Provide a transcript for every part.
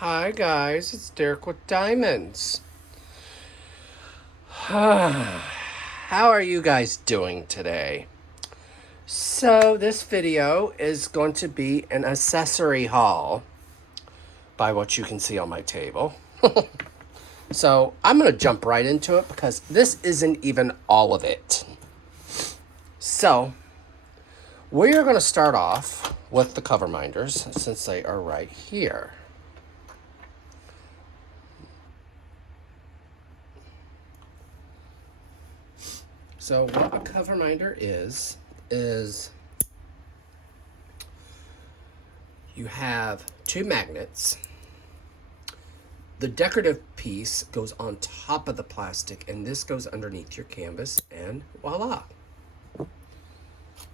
Hi guys, it's Derek with Diamonds. How are you guys doing today? So this video is going to be an accessory haul by what you can see on my table. So I'm going to jump right into it because this isn't even all of it. So we are going to start off with the cover minders since they are right here. So what a cover minder is you have two magnets. The decorative piece goes on top of the plastic, and this goes underneath your canvas, and voila.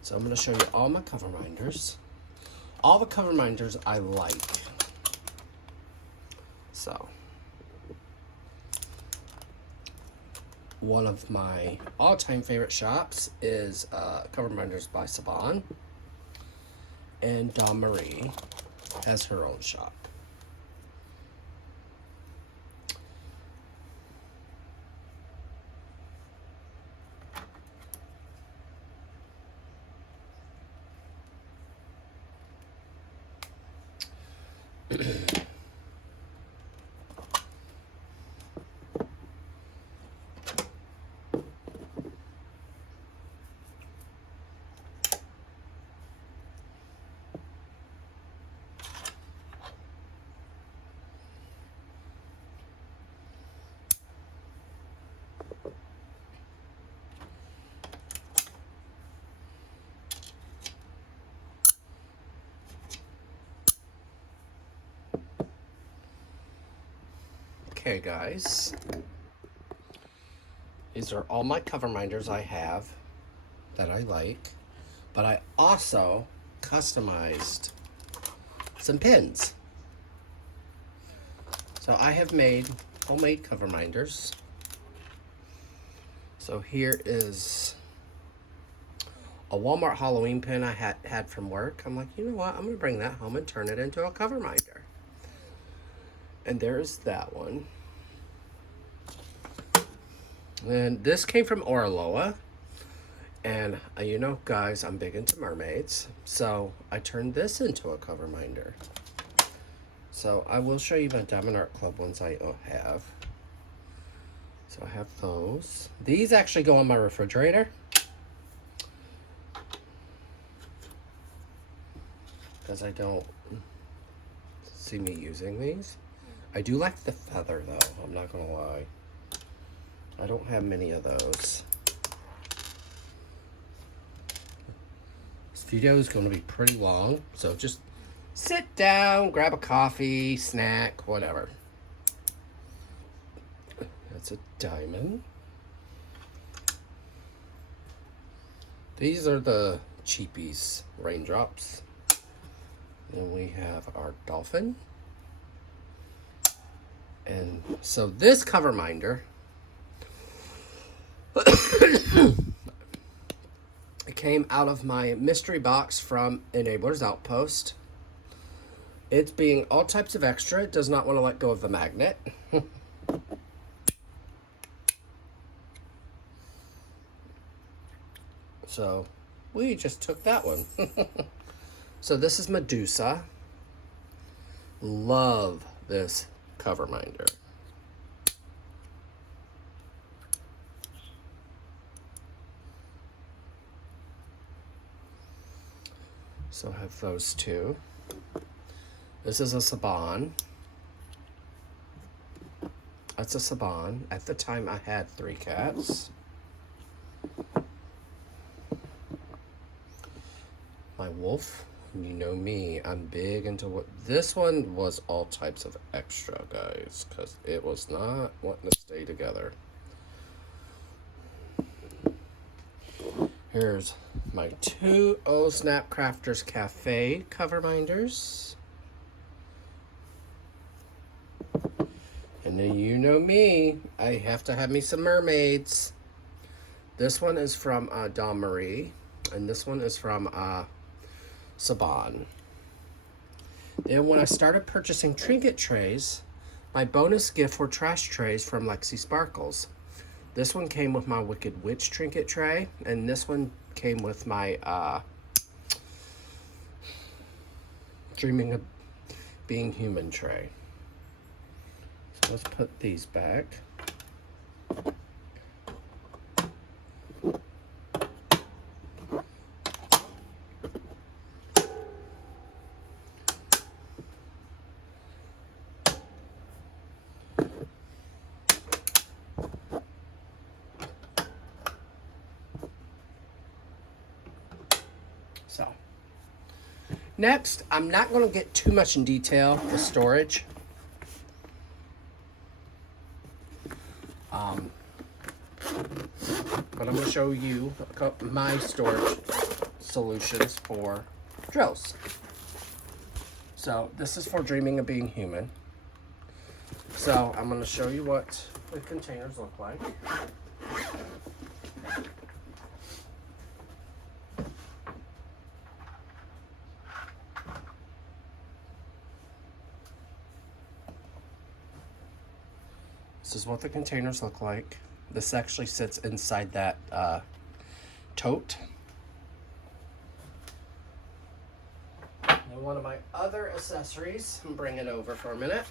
So I'm going to show you all my cover minders. All the cover minders I like. So one of my all-time favorite shops is Cover Minders by Saban. And Dawn Marie has her own shop. Okay, guys. These are all my cover minders I have that I like. But I also customized some pins. So I have made homemade cover minders. So here is a Walmart Halloween pin I had from work. I'm like, you know what? I'm going to bring that home and turn it into a cover minder. And there's that one. And this came from Oraloa. And you know, guys, I'm big into mermaids. So I turned this into a cover minder. So I will show you my Diamond Art Club ones I have. So I have those. These actually go on my refrigerator. Because I don't see me using these. I do like the feather though, I'm not gonna lie. I don't have many of those. This video is gonna be pretty long, so just sit down, grab a coffee, snack, whatever. That's a diamond. These are the cheapies raindrops. Then we have our dolphin. And so this cover minder, it came out of my mystery box from Enabler's Outpost. It's being all types of extra. It does not want to let go of the magnet. So we just took that one. So this is Medusa. Love this cover minder. So I have those two. This is a Saban. That's a Saban. At the time I had 3 cats. My wolf. You know me, I'm big into what this one was all types of extra, guys, because it was not wanting to stay together. Here's my 2 Oh Snap Crafters Cafe cover minders. And then you know me, I have to have me some mermaids. This one is from Dawn Marie, and this one is from Saban. Then when I started purchasing trinket trays, my bonus gift were trash trays from Lexi Sparkles. This one came with my Wicked Witch trinket tray, and this one came with my Dreaming of Being Human tray. So let's put these back. So, next, I'm not going to get too much in detail with storage. But I'm going to show you my storage solutions for drills. So, this is for Dreaming of Being Human. So, I'm going to show you what the containers look like. This is what the containers look like. This actually sits inside that tote. And one of my other accessories, I'm bring it over for a minute.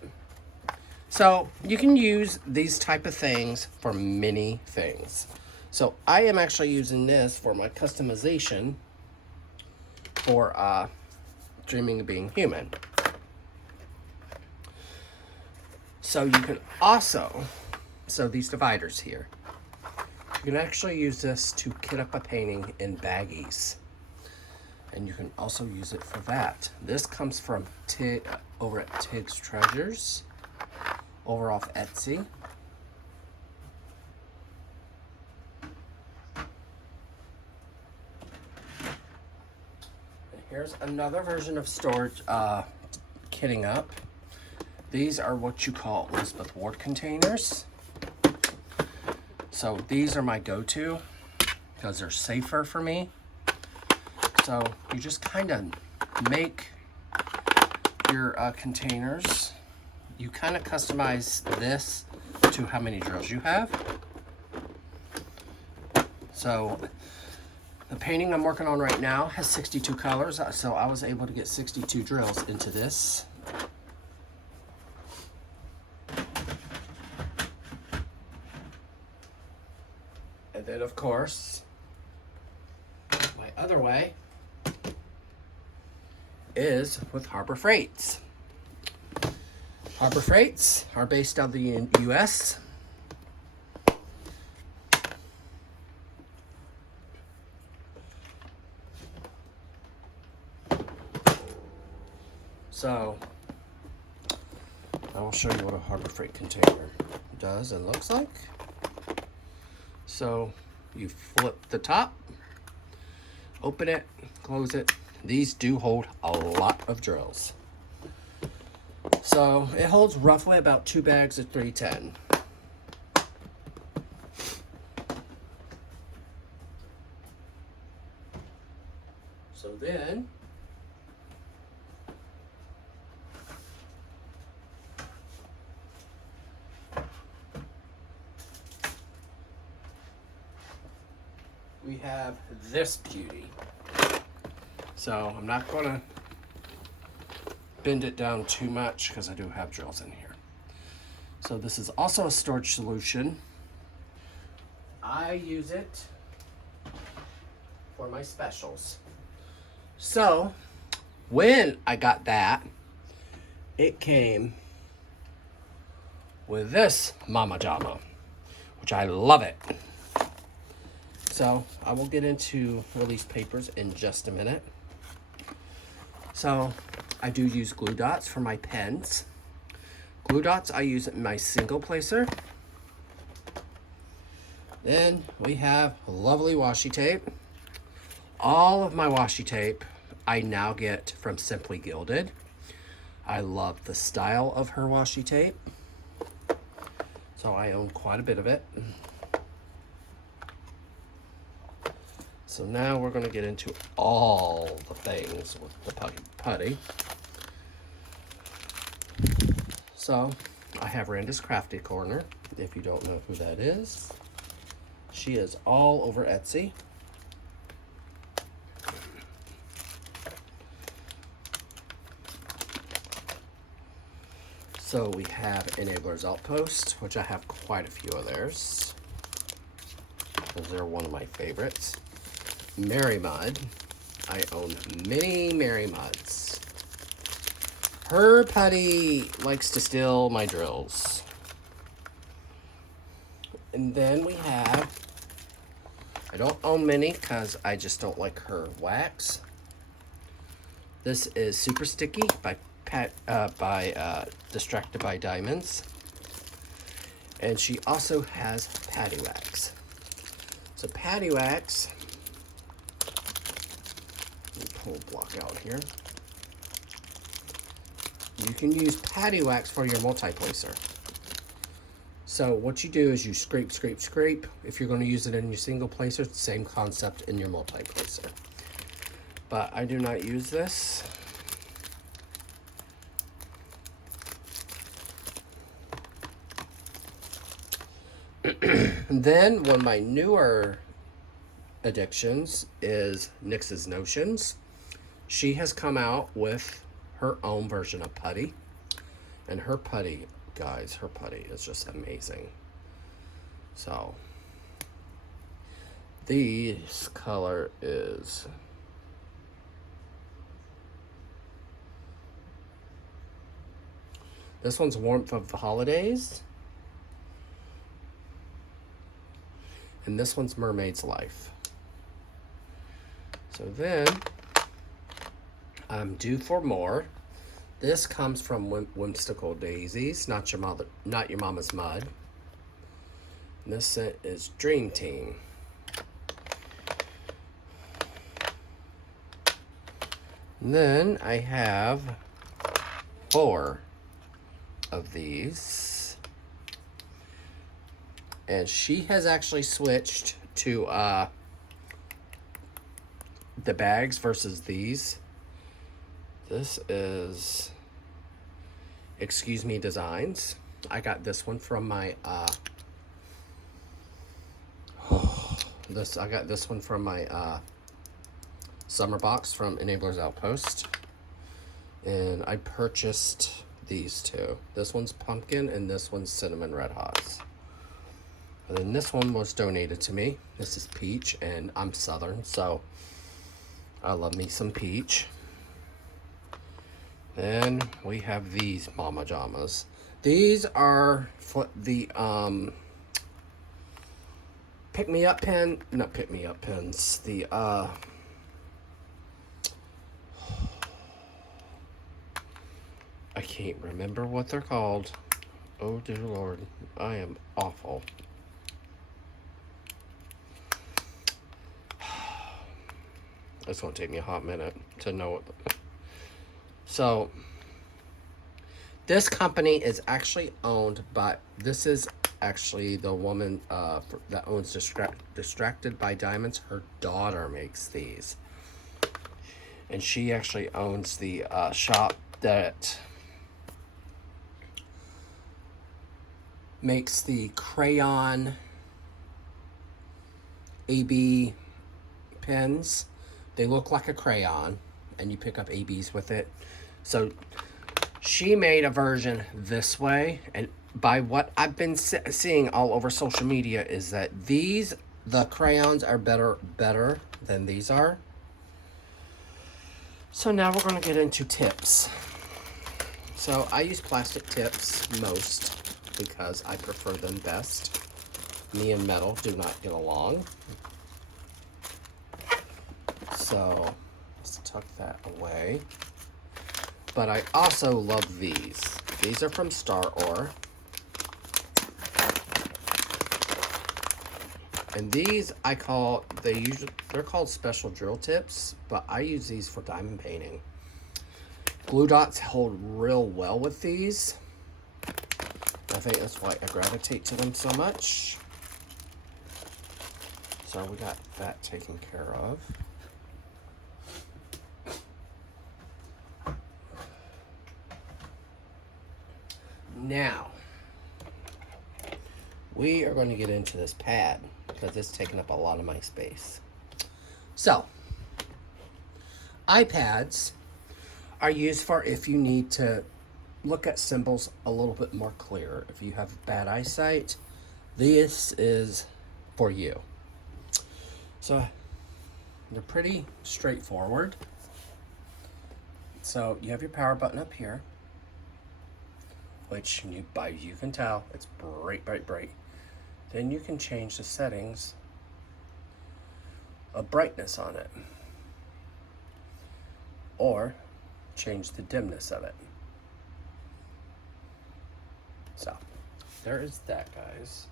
So you can use these type of things for many things. So I am actually using this for my customization for Dreaming of Being Human. So you can also, these dividers here, you can actually use this to kit up a painting in baggies. And you can also use it for that. This comes from Tig, over at Tig's Treasures, over off Etsy. And here's another version of storage, kitting up. These are what you call Elizabeth Ward containers. So these are my go-to because they're safer for me. So you just kind of make your containers. You kind of customize this to how many drills you have. So the painting I'm working on right now has 62 colors. So I was able to get 62 drills into this. And then, of course, my other way is with Harbor Freights. Harbor Freights are based out of the U.S. So, I will show you what a Harbor Freight container does and looks like. So you flip the top, open it, close it. These do hold a lot of drills. So it holds roughly about 2 bags of 310. So then we have this beauty. So I'm not going to bend it down too much because I do have drills in here. So this is also a storage solution. I use it for my specials. So when I got that, it came with this Mama Jama, which I love it. So I will get into release papers in just a minute. So I do use glue dots for my pens. Glue dots I use in my single placer. Then we have lovely washi tape. All of my washi tape I now get from Simply Gilded. I love the style of her washi tape. So I own quite a bit of it. So now we're going to get into all the things with the putty. So I have Randa's Crafty Corner. If you don't know who that is, she is all over Etsy. So we have Enabler's Outpost, which I have quite a few of theirs, because they're one of my favorites. Mary Mud. I own many Mary Muds. Her putty likes to steal my drills. And then we have, I don't own many because I just don't like her wax. This is Super Sticky by Distracted by Diamonds. And she also has Patty Wax. So Patty Wax, let me pull a block out here. You can use Patty Wax for your multi-placer. So what you do is you scrape, scrape, scrape. If you're going to use it in your single placer, it's the same concept in your multi-placer. But I do not use this. Then one of my newer addictions is Nyx's Notions. She has come out with her own version of putty. And her putty, guys, her putty is just amazing. So, this color is... This one's Warmth of the Holidays. And this one's Mermaid's Life. So then, I'm due for more. This comes from Whimsical Daisies, not your mama's mud. And this scent is Dream Team. And then I have 4 of these. And she has actually switched to the bags versus these. This is Excuse Me Designs. I got this one from my I got this one from my summer box from Enabler's Outpost. And I purchased these two. This one's pumpkin and this one's cinnamon red hots. And then this one was donated to me. This is peach, and I'm Southern, so I love me some peach. Then we have these Mama Jamas. These are for the pick-me-up pen, not pick-me-up pens, the I can't remember what they're called. Oh dear Lord, I am awful. It's gonna take me a hot minute to know what. So, this company is actually owned by. This is actually the woman that owns Distracted by Diamonds. Her daughter makes these, and she actually owns the shop that makes the crayon AB pens. They look like a crayon, and you pick up ABs with it. So she made a version this way, and by what I've been seeing all over social media is that the crayons are better than these are. So now we're going to get into tips. So I use plastic tips most because I prefer them best. Me and metal do not get along. So let's tuck that away. But I also love these. These are from Star Ore. And these they're called special drill tips, but I use these for diamond painting. Glue dots hold real well with these. I think that's why I gravitate to them so much. So we got that taken care of. Now, we are going to get into this pad because it's taking up a lot of my space. So, iPads are used for if you need to look at symbols a little bit more clear. If you have bad eyesight, this is for you. So, they're pretty straightforward. So, you have your power button up here, which you can tell it's bright, bright, bright. Then you can change the settings of brightness on it, or change the dimness of it. So there is that, guys.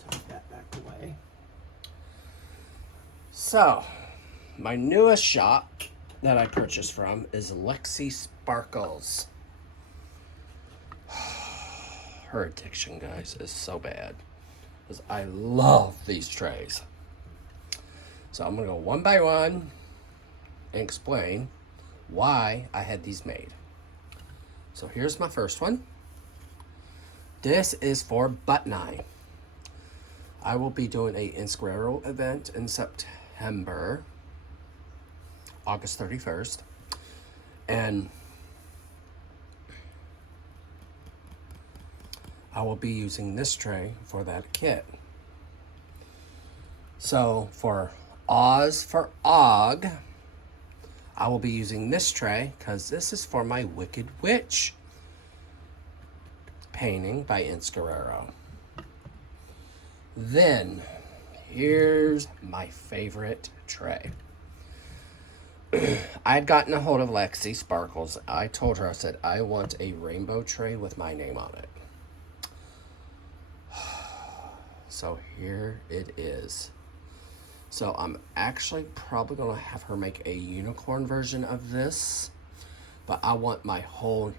Tuck that back away. So my newest shop that I purchased from is Lexi Sparkles. Her addiction, guys, is so bad, because I love these trays. So I'm gonna go one by one and explain why I had these made. So here's my first one. This is for Button Eye. I will be doing a Insquero event in September, August 31st. And I will be using this tray for that kit. So for Oz for Og, I will be using this tray because this is for my Wicked Witch painting by Insquero. Then here's my favorite tray. I had gotten a hold of Lexi Sparkles. I told her, I said, I want a rainbow tray with my name on it. So here it is. So I'm actually probably going to have her make a unicorn version of this. But I want my whole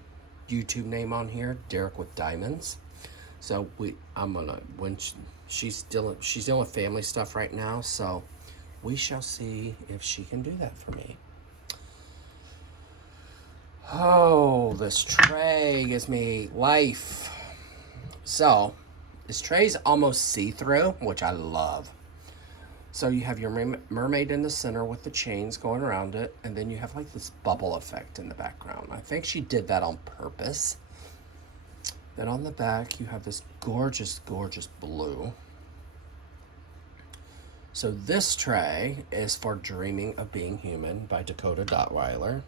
YouTube name on here, Derek with Diamonds. So I'm going to, when she's dealing with family stuff right now. So we shall see if she can do that for me. Oh, this tray gives me life. So this tray is almost see-through, which I love. So you have your mermaid in the center with the chains going around it, and then you have like this bubble effect in the background. I think she did that on purpose. Then on the back, you have this gorgeous, gorgeous blue. So this tray is for Dreaming of Being Human by Dakota Dotweiler.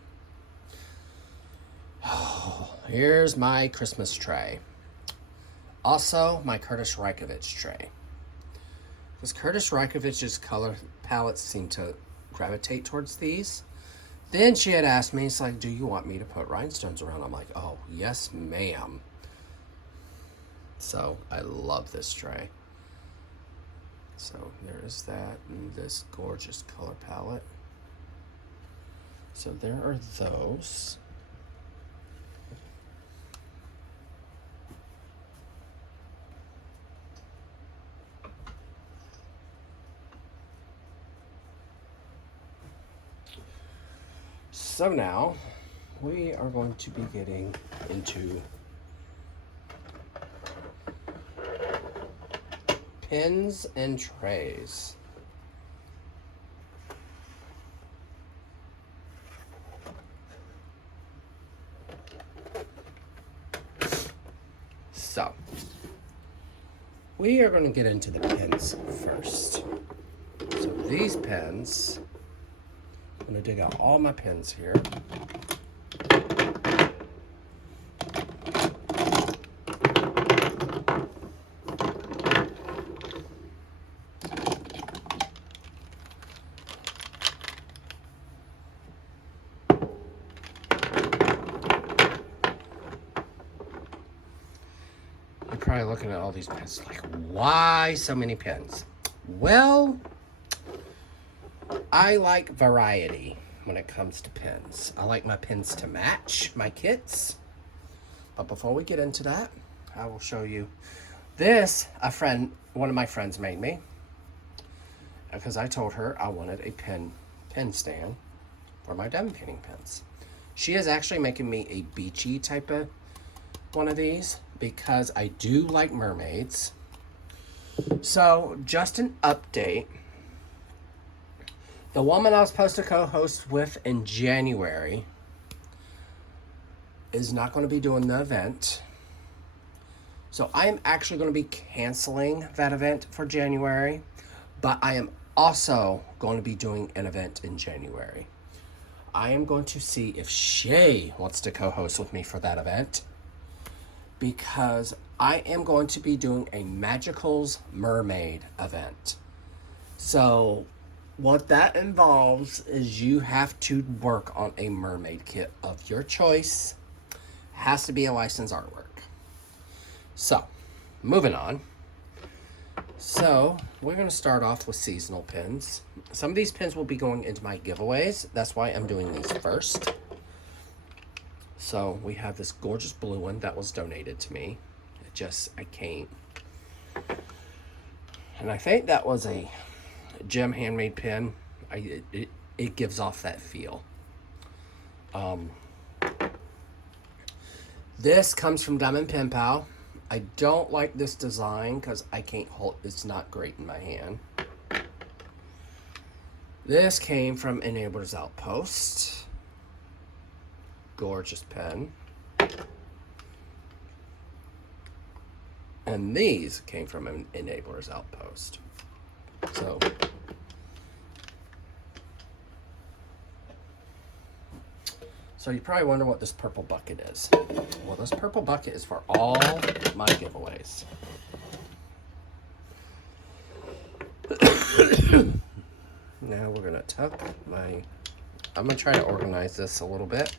Oh, here's my Christmas tray. Also, my Curtis Reikovich tray. Because Curtis Reikovich's color palettes seem to gravitate towards these. Then she had asked me, it's like, do you want me to put rhinestones around? I'm like, oh, yes, ma'am. So, I love this tray. So, there is that, and this gorgeous color palette. So, there are those. So now, we are going to be getting into pins and trays. So, we are going to get into the pins first. So these pins, I'm going to dig out all my pins here. You're probably looking at all these pins like, why so many pins? Well, I like variety when it comes to pins. I like my pins to match my kits. But before we get into that, I will show you this. One of my friends made me, because I told her I wanted a pen stand for my diamond painting pens. She is actually making me a beachy type of one of these because I do like mermaids. So, just an update. The woman I was supposed to co-host with in January is not going to be doing the event. So I am actually going to be canceling that event for January, but I am also going to be doing an event in January. I am going to see if Shay wants to co-host with me for that event, because I am going to be doing a Magicals Mermaid event. So what that involves is you have to work on a mermaid kit of your choice. Has to be a licensed artwork. So, moving on. So, we're going to start off with seasonal pins. Some of these pins will be going into my giveaways. That's why I'm doing these first. So, we have this gorgeous blue one that was donated to me. I can't. And I think that was a gem handmade pin. It gives off that feel. This comes from Diamond Pen Pal. I don't like this design because I can't hold, it's not great in my hand. This came from Enabler's Outpost. Gorgeous pen. And these came from an Enabler's Outpost. So you probably wonder what this purple bucket is. Well, this purple bucket is for all my giveaways. Now we're gonna tuck I'm gonna try to organize this a little bit.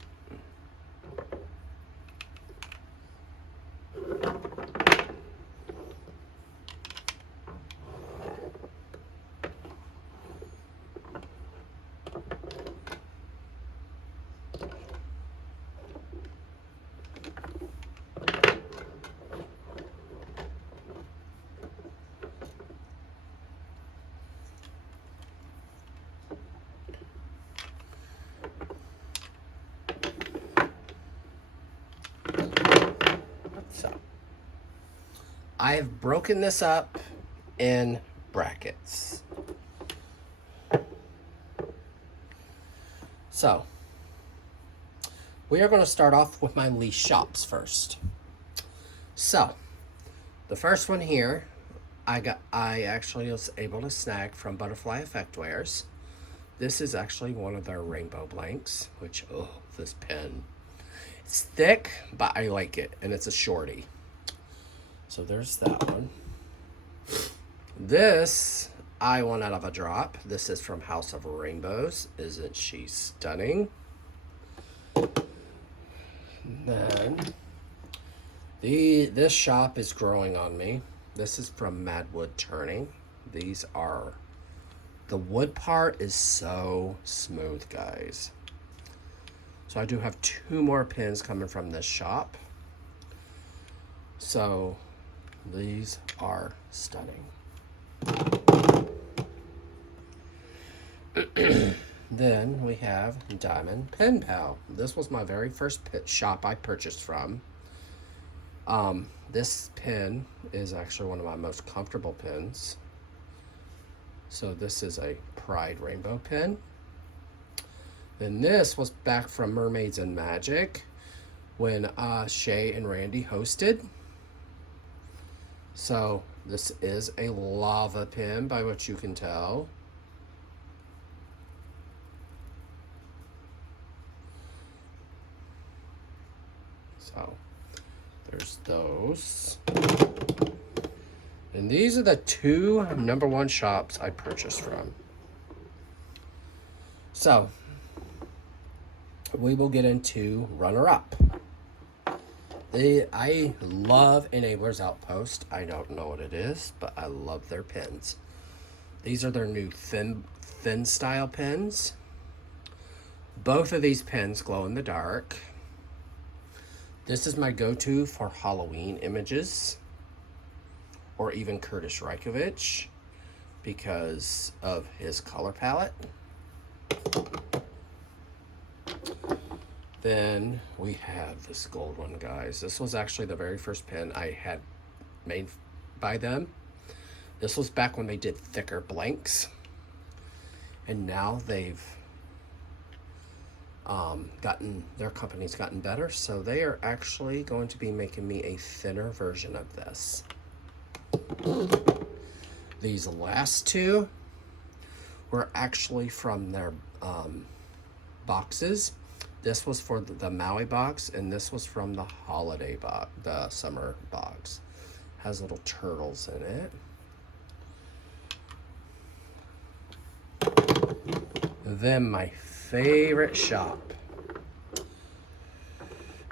So, I have broken this up in brackets. So, we are going to start off with my lease shops first. So, the first one here, I actually was able to snag from Butterfly Effectwares. This is actually one of their rainbow blanks, which, oh, this pen. It's thick, but I like it, and it's a shorty. So there's that one. This, I won out of a drop. This is from House of Rainbows. Isn't she stunning? Then, this shop is growing on me. This is from Madwood Turning. These are, the wood part is so smooth, guys. So I do have 2 more pins coming from this shop. So these are stunning. Then we have Diamond Pen Pal. This was my very first shop I purchased from. This pen is actually one of my most comfortable pens. So this is a Pride Rainbow pen. Then this was back from Mermaids and Magic when Shay and Randy hosted. So this is a lava pen by what you can tell. So there's those. And these are the 2 #1 shops I purchased from. So we will get into runner-up. I love Enabler's Outpost. I don't know what it is, but I love their pens. These are their new thin style pens. Both of these pens glow in the dark. This is my go-to for Halloween images, or even Curtis Reikovich, because of his color palette. Then we have this gold one, guys. This was actually the very first pen I had made by them. This was back when they did thicker blanks. And now they've their company's gotten better. So they are actually going to be making me a thinner version of this. These last two were actually from their boxes. This was for the Maui box, and this was from the holiday box, the summer box. Has little turtles in it. Then my favorite shop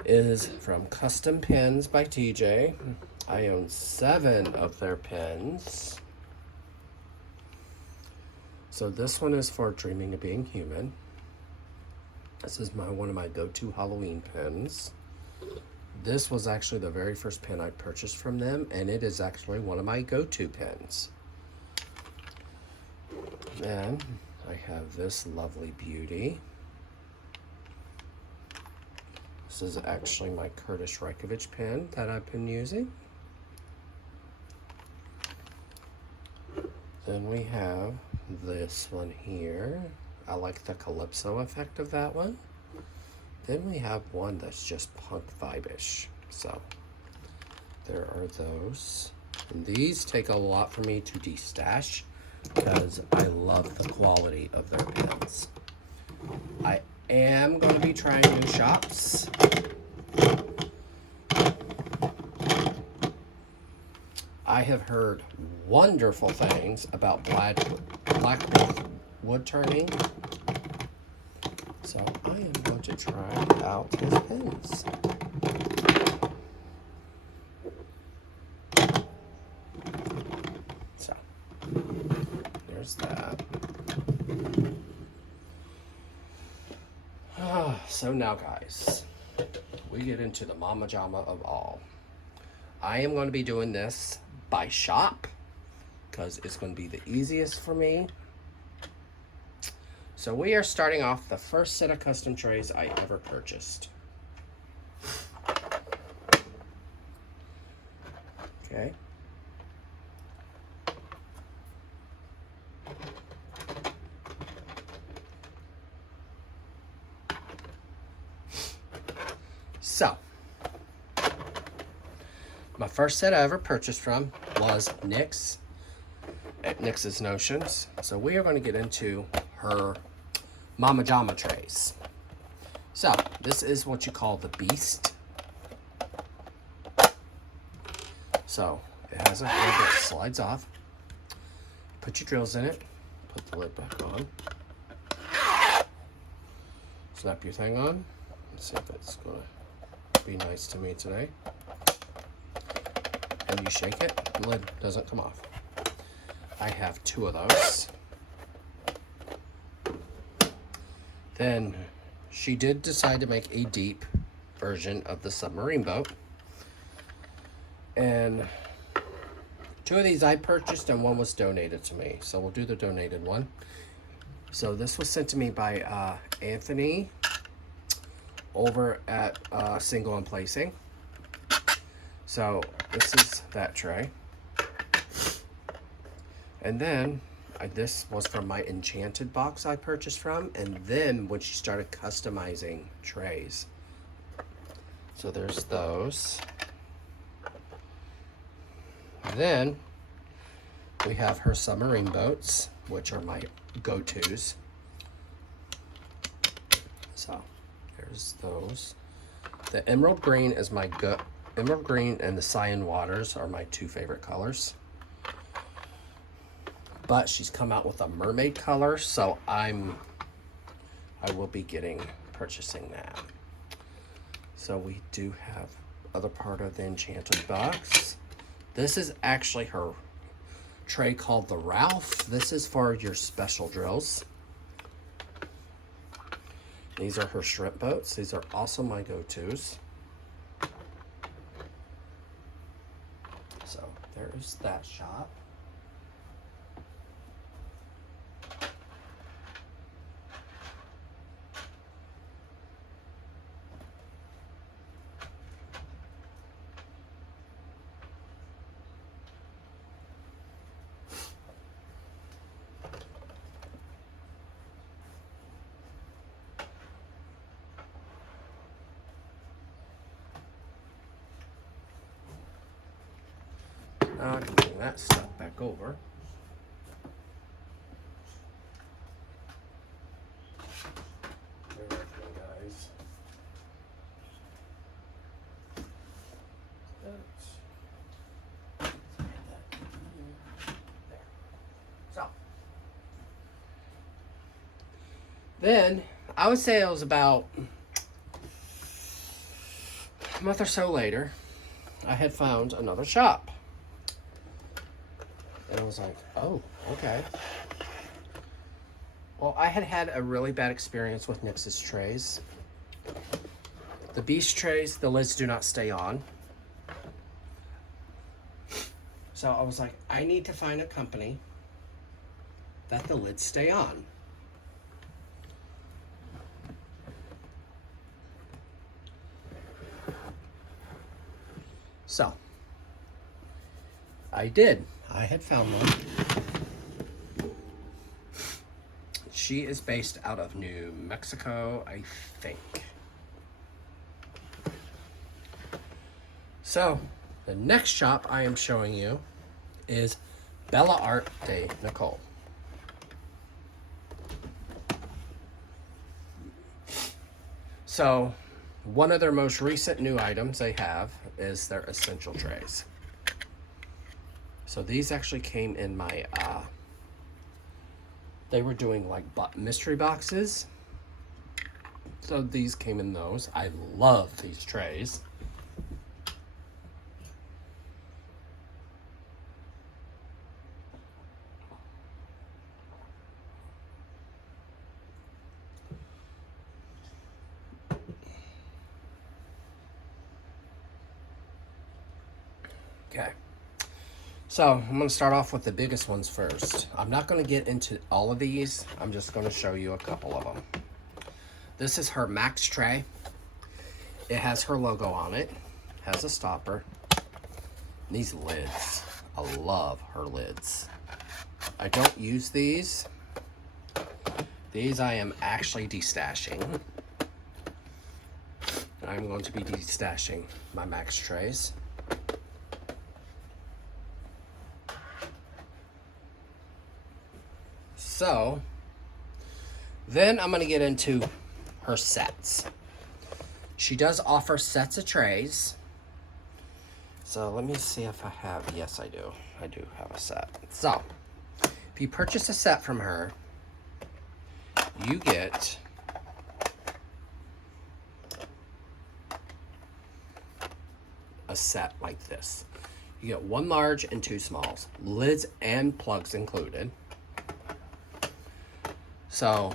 is from Custom Pens by TJ. I own 7 of their pens. So this one is for Dreaming of Being Human. This is one of my go-to Halloween pens. This was actually the very first pen I purchased from them, and it is actually one of my go-to pens. Then I have this lovely beauty. This is actually my Curtis Reichovich pen that I've been using. Then we have this one here. I like the Calypso effect of that one. Then we have one that's just punk vibe-ish. So there are those. And these take a lot for me to destash because I love the quality of their pens. I am going to be trying new shops. I have heard wonderful things about Black Wolf wood turning, so I am going to try out his pens. So there's that. So now, guys, we get into the mama jama of all. I am going to be doing this by shop because it's going to be the easiest for me. So we are starting off the first set of custom trays I ever purchased. Okay. So, my first set I ever purchased from was NYX, at NYX's Notions. So we are going to get into her Mama Jama trays. So, this is what you call the Beast. So, it has a lid that slides off. Put your drills in it. Put the lid back on. Snap your thing on. Let's see if it's going to be nice to me today. And you shake it, the lid doesn't come off. I have 2 of those. Then she did decide to make a deep version of the submarine boat. And 2 of these I purchased and 1 was donated to me. So we'll do the donated one. So this was sent to me by Anthony over at Single and Placing. So this is that tray. And then this was from my Enchanted box I purchased from, and then when she started customizing trays. So there's those. Then we have her submarine boats, which are my go-tos. So there's those. The emerald green is my emerald green and the cyan waters are my 2 favorite colors. But she's come out with a mermaid color, so I will be purchasing that. So we do have other part of the Enchanted box. This is actually her tray called the Ralph. This is for your special drills. These are her shrimp boats. These are also my go-tos. So there's that shop. I can bring that stuff back over. Bear with me, guys. Oops. There. So. Then, I would say it was about a month or so later, I had found another shop. And I was like, oh, okay. Well, I had had a really bad experience with NYX's trays. The Beast trays, the lids do not stay on. So I was like, I need to find a company that the lids stay on. So, I did. I had found one. She is based out of New Mexico, I think. So, the next shop I am showing you is Bella Art de Nicole. So, one of their most recent new items they have is their essential trays. So these actually came in my, they were doing like mystery boxes. So these came in those. I love these trays. Okay. So I'm going to start off with the biggest ones first. I'm not going to get into all of these. I'm just going to show you a couple of them. This is her Max tray. It has her logo on it. Has a stopper. And these lids. I love her lids. I don't use these. These I am actually destashing. I'm going to be destashing my Max trays. So, then I'm going to get into her sets. She does offer sets of trays. So, let me see if I have, yes I do. I do have a set. So, if you purchase a set from her, you get a set like this. You get one large and two smalls, lids and plugs included. So,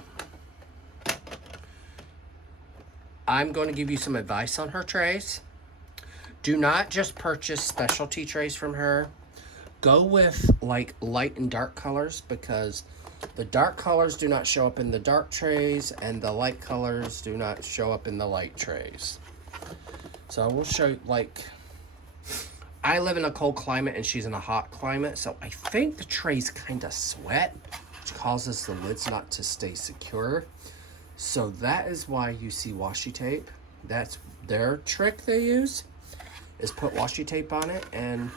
I'm going to give you some advice on her trays. Do not just purchase specialty trays from her. Go with like light and dark colors, because the dark colors do not show up in the dark trays and the light colors do not show up in the light trays. So I will show you, like, I live in a cold climate and she's in a hot climate, so I think the trays kind of sweat, which causes the lids not to stay secure. So that is why you see washi tape. That's their trick they use, is put washi tape on it, and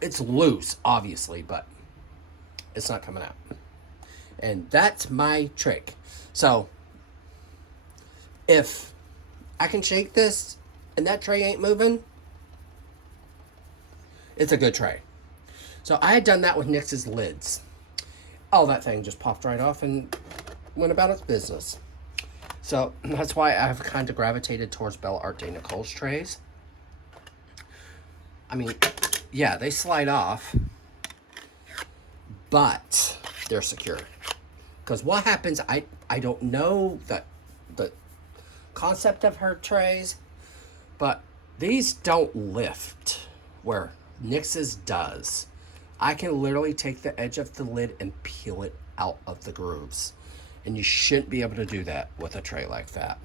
it's loose, obviously, but it's not coming out. And that's my trick. So if I can shake this and that tray ain't moving, it's a good tray. So I had done that with NYX's lids. Oh, that thing just popped right off and went about its business. So that's why I've kind of gravitated towards Bella Art de Nicole's trays. I mean, yeah, they slide off, but they're secure. Because what happens, I don't know the concept of her trays, but these don't lift where NYX's does. I can literally take the edge of the lid and peel it out of the grooves. And you shouldn't be able to do that with a tray like that.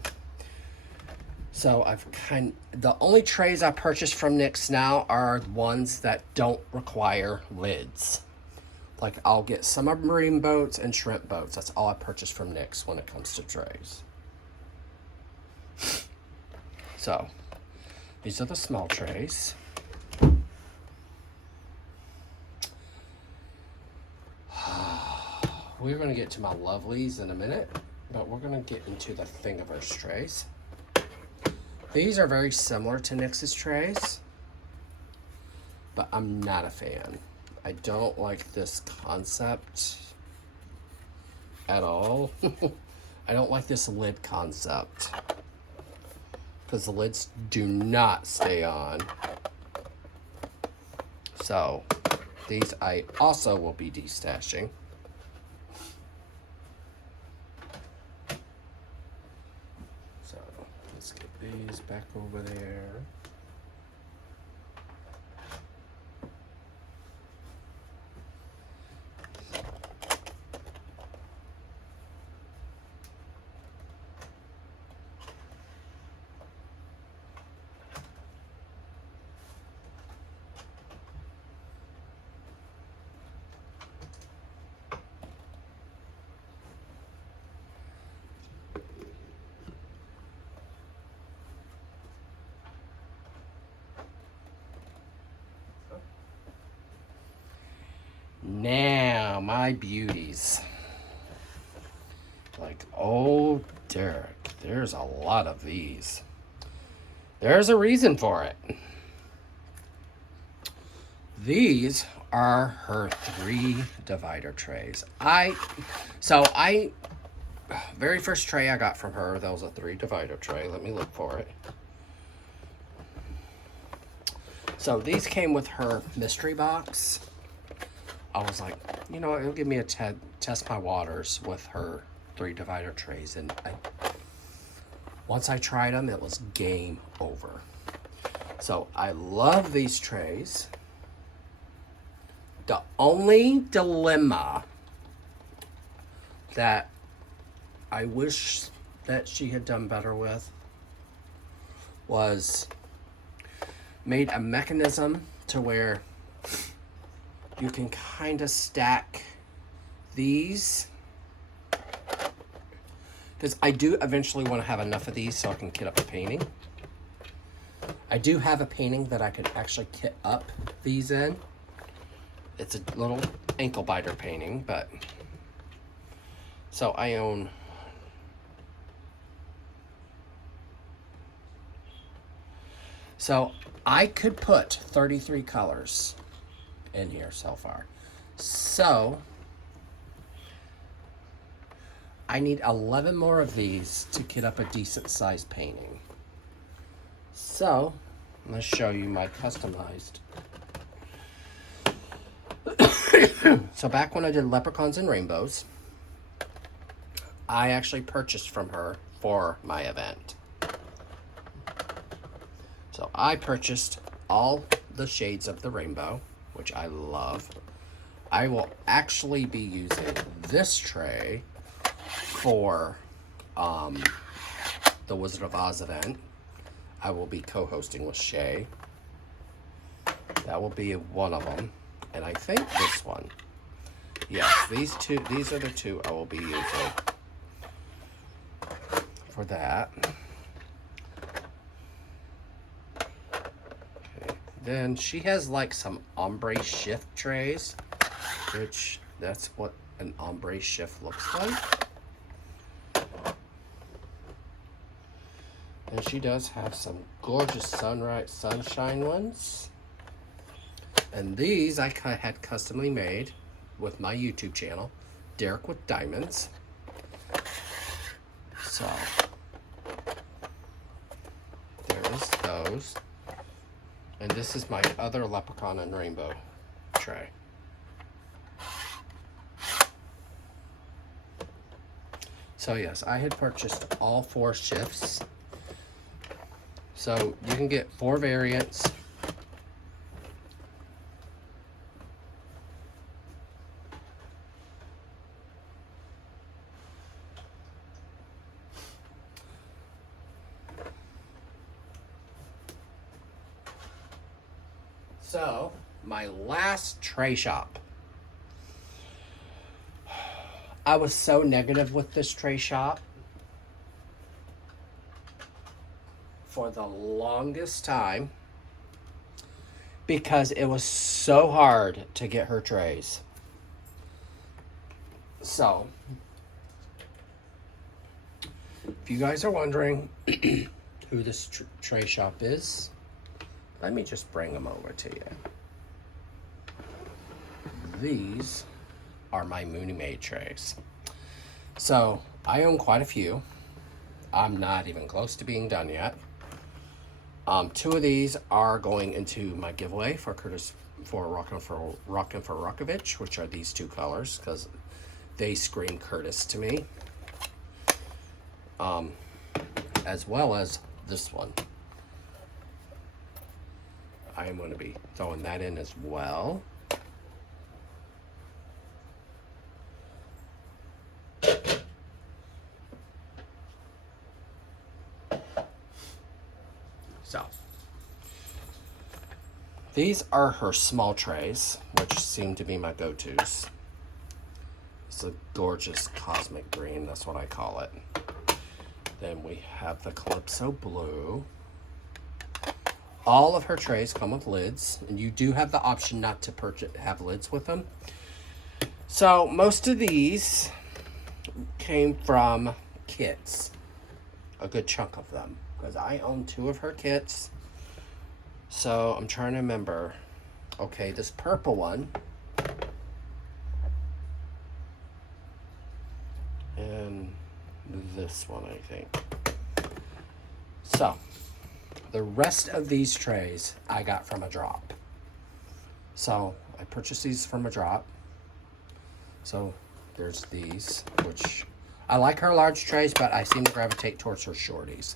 So the only trays I purchase from NYX now are ones that don't require lids. Like, I'll get submarine boats and shrimp boats. That's all I purchase from NYX when it comes to trays. So, these are the small trays. we're going to get to my lovelies in a minute, but we're going to get into the Thingiverse trays. These are very similar to NYX's trays, but I'm not a fan. I don't like this concept at all. I don't like this lid concept because the lids do not stay on. So these I also will be destashing. So let's get these back over there. Now, my beauties. Like, oh, Derek, there's a lot of these. There's a reason for it. These are her 3 divider trays. Very first tray I got from her, that was a 3 divider tray. Let me look for it. So these came with her mystery box. I was like, you know what, it'll give me a test my waters with her 3 divider trays. And once I tried them, it was game over. So I love these trays. The only dilemma that I wish that she had done better with was made a mechanism to where you can kind of stack these, because I do eventually want to have enough of these so I can kit up a painting. I do have a painting that I could actually kit up these in. It's a little ankle biter painting, but so I own I could put 33 colors in here so far. So I need 11 more of these to get up a decent sized painting. So let's show you my customized. So back when I did Leprechauns and Rainbows, I actually purchased from her for my event. So I purchased all the shades of the rainbow, which I love. I will actually be using this tray for the Wizard of Oz event. I will be co-hosting with Shay. That will be one of them. And I think this one. Yes, these are the 2 I will be using for that. Then she has like some ombre shift trays, which that's what an ombre shift looks like. And she does have some gorgeous sunshine ones. And these I had customly made with my YouTube channel, Derek with Diamonds. So there's those. And this is my other Leprechaun and Rainbow tray. So yes, I had purchased all 4 shifts. So you can get 4 variants. So, my last tray shop. I was so negative with this tray shop for the longest time because it was so hard to get her trays. So, if you guys are wondering who this tray shop is, let me just bring them over to you. These are my Mooney Made trays. So, I own quite a few. I'm not even close to being done yet. 2 of these are going into my giveaway for Rockin' for Rokovich, which are these 2 colors because they scream Curtis to me. As well as this one. I am going to be throwing that in as well. So, these are her small trays, which seem to be my go-tos. It's a gorgeous cosmic green, that's what I call it. Then we have the Calypso Blue. All of her trays come with lids, and you do have the option not to have lids with them. So most of these came from kits, a good chunk of them, because I own 2 of her kits. So I'm trying to remember. Okay, this purple one, and this one, I think. So the rest of these trays I got from a drop. So I purchased these from a drop. So there's these, which I like her large trays, but I seem to gravitate towards her shorties.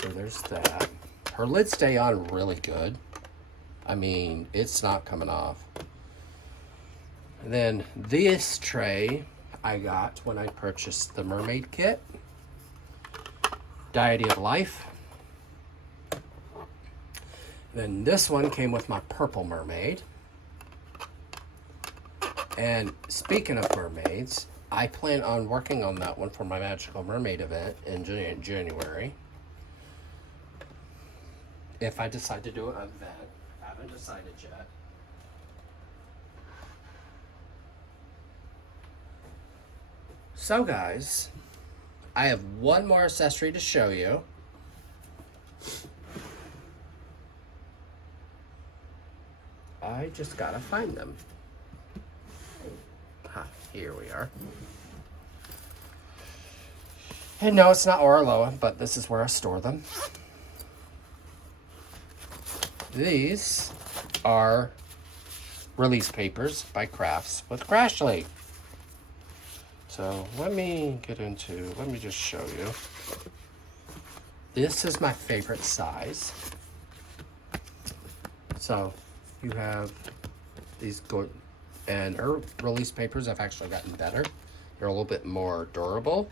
So there's that. Her lids stay on really good. I mean, it's not coming off. And then this tray I got when I purchased the mermaid kit. Deity of Life. Then this one came with my purple mermaid. And speaking of mermaids, I plan on working on that one for my Magical Mermaid event in January. If I decide to do an event, I haven't decided yet. So guys, I have one more accessory to show you. I just gotta find them. Here we are. And no, it's not Oraloa, but this is where I store them. These are release papers by Crafts with Crashly. So let me just show you. This is my favorite size. So you have these good, and her release papers have actually gotten better. They're a little bit more durable.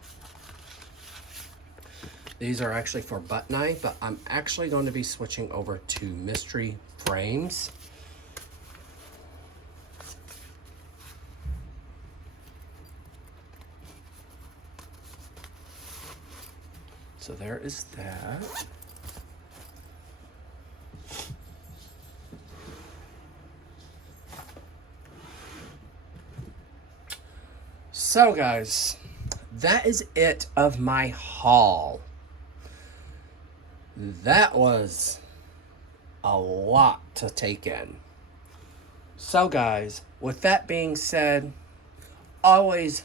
These are actually for butt knife, but I'm actually going to be switching over to mystery frames. So there is that. So guys, that is it of my haul. That was a lot to take in. So guys, with that being said, always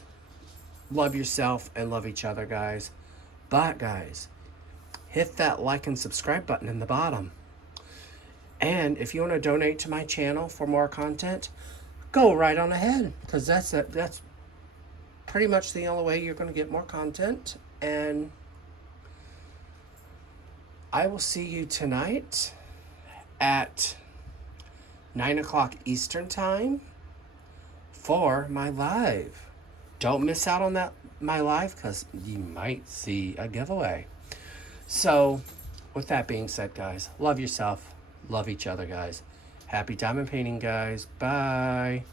love yourself and love each other, guys. But guys, hit that like and subscribe button in the bottom. And if you want to donate to my channel for more content, go right on ahead, because that's pretty much the only way you're going to get more content. And I will see you tonight at 9 o'clock Eastern time for my live. Don't miss out on my live, because you might see a giveaway. So with that being said, guys, love yourself, love each other, guys. Happy diamond painting, guys. Bye.